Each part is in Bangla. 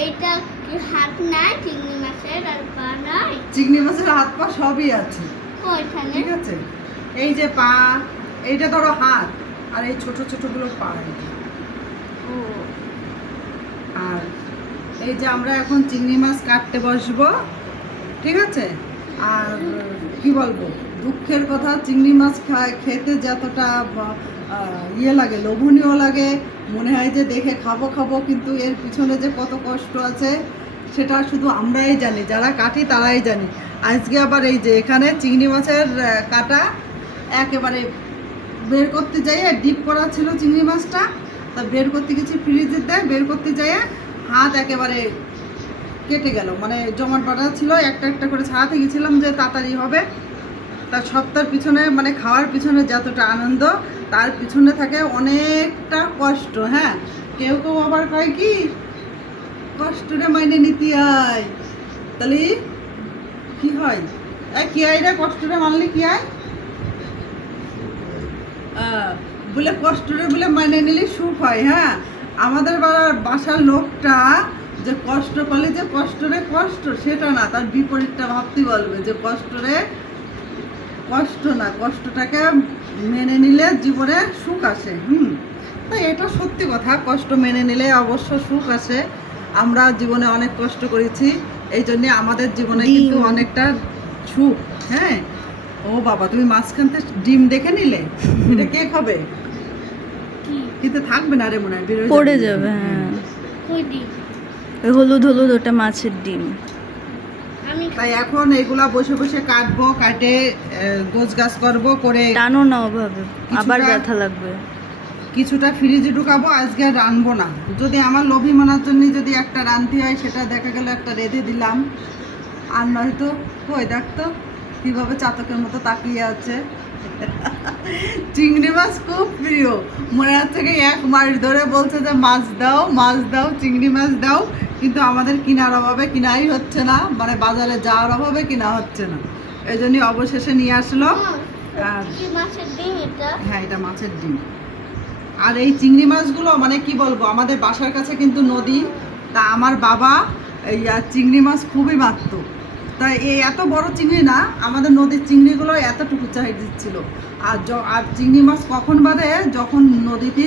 এইটা কি হাত নাই চিংড়ি মাছের আর পা নাই? চিংড়ি মাছের হাত পা সবই আছে, ওইখানে ঠিক আছে। এই যে পা, এইটা ধরো হাত, আর এই ছোট ছোট গুলো পা। ও আর এই যে আমরা এখন চিংড়ি মাছ কাটতে বসবো, ঠিক আছে। আর কি বলবো, দুঃখের কথা, চিংড়ি মাছ খেতে যতটা ইয়ে লাগে, লোভনীয় লাগে, মনে হয় যে দেখে খাবো খাবো, কিন্তু এর পিছনে যে কত কষ্ট আছে সেটা শুধু আমরাই জানি, যারা কাটি তারাই জানি। আজকে আবার এই যে এখানে চিংড়ি মাছের কাটা একেবারে বের করতে যাই, ডিপ করা ছিল চিংড়ি মাছটা, তা বের করতে গেছি ফ্রিজে দেয়, বের করতে যাই হাত একেবারে কেটে গেল, মানে জমাট বাটা ছিল, একটা একটা করে ছাড়াতে গেছিলাম যে তাড়াতাড়ি হবে। তার সপ্তাহের পিছনে, মানে খাওয়ার পিছনে যতটা আনন্দ, তার পিছনে থাকে অনেকটা কষ্ট। হ্যাঁ, কেউ কেউ আবার কয় কি কষ্টটা মাইনে নিতে হয়, তাহলে কি হয়? কি হয় রে, কষ্টটা মানলে কি হয়? বলে কষ্টরে বলে মাইনে নিলে সুখ হয়। হ্যাঁ, আমাদের বাসার লোকটা যে কষ্ট করলে যে কষ্টরে কষ্ট, সেটা না, তার বিপরীতটা ভাবতে বলবে যে কষ্টরে কষ্ট না, কষ্টটাকে মেনে নিলে জীবনে সুখ আসে। তাই এটা সত্যি কথা, কষ্ট মেনে নিলে অবশ্য সুখ আসে। আমরা জীবনে অনেক কষ্ট করেছি, এই জন্যে আমাদের জীবনে কিন্তু অনেকটা সুখ। হ্যাঁ, ও বাবা, তুমি মাঝখান থেকে ডিম দেখে নিলে, এটা কে খাবে? কিন্তু থাকবে না রে, মনে হয় পড়ে যাবে। হ্যাঁ, ওই হলুদ হলুদ ওটা মাছের ডিম। তাই এখন এগুলা বসে বসে কাটবো, কাটে গোছ গাছ করবো, করে টানো না ওভাবে, আবার ব্যথা লাগবে। কিছুটা ফ্রিজে ঢুকাবো, আজকে আর রানবো না। যদি আমার লোভী মানার জন্য যদি একটা রানতে হয়, সেটা দেখা গেল একটা রেঁধে দিলাম, আর নয়তো কই দেখতো কীভাবে চাতকের মতো তাকিয়ে আছে। চিংড়ি মাছ খুব প্রিয়, মনে হচ্ছে কি 1 মাস ধরে বলছে যে মাছ দাও মাছ দাও, চিংড়ি মাছ দাও, কিন্তু আমাদের কেনার অভাবে কিনাই হচ্ছে না, মানে বাজারে যাওয়ার অভাবে কিনা হচ্ছে না। এই জন্যই অবশেষে নিয়ে আসলো। হ্যাঁ, এটা মাছের ডিম। আর এই চিংড়ি মাছগুলো মানে কি বলবো, আমাদের বাসার কাছে কিন্তু নদী, তা আমার বাবা এই চিংড়ি মাছ খুবই মারতো। তাই এই এত বড় চিংড়ি না, আমাদের নদীর চিংড়িগুলো এতটুকু চাই দিচ্ছিল। আর চিংড়ি মাছ কখন বাদে, যখন নদীতে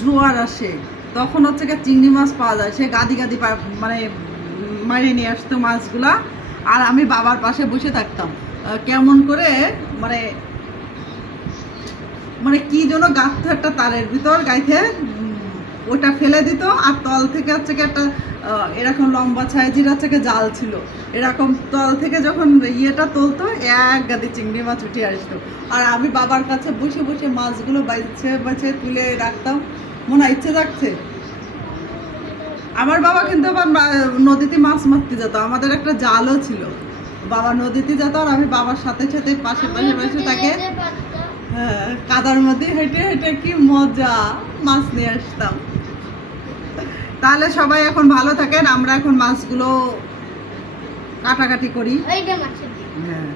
জোয়ার আসে, তখন হচ্ছে কি চিংড়ি মাছ পাওয়া যায়, সে গাদি গাদি মানে মারে নিয়ে আসতো মাছগুলা। আর আমি বাবার পাশে বসে থাকতাম, কেমন করে মানে মানে কি যেন গাঁথতো একটা তারের ভিতর গাইতে, ওটা ফেলে দিত, আর তল থেকে হচ্ছে কি একটা এরকম লম্বা সাইজের হচ্ছে কি জাল ছিল, এরকম তল থেকে যখন ইয়েটা তুলতো, এক গাদি চিংড়ি মাছ উঠে আসতো। আর আমি বাবার কাছে বসে বসে মাছগুলো বাইছে বাইছে তুলে রাখতাম, মনে ইচ্ছে রাখছে। আমার বাবা কিন্তু আবার নদীতে মাছ মারতে যেত, আমাদের একটা জালও ছিল, বাবা নদীতে যেত, আর আমি বাবার সাথে সাথে পাশে পাশে পাশে তাকে কাদার মধ্যে হেঁটে হেঁটে কি মজা মাছ নিয়ে আসতাম। তাহলে সবাই এখন ভালো থাকেন, আমরা এখন মাছগুলো কাটাকাটি করি। এইটা মাছের ডিম। হ্যাঁ।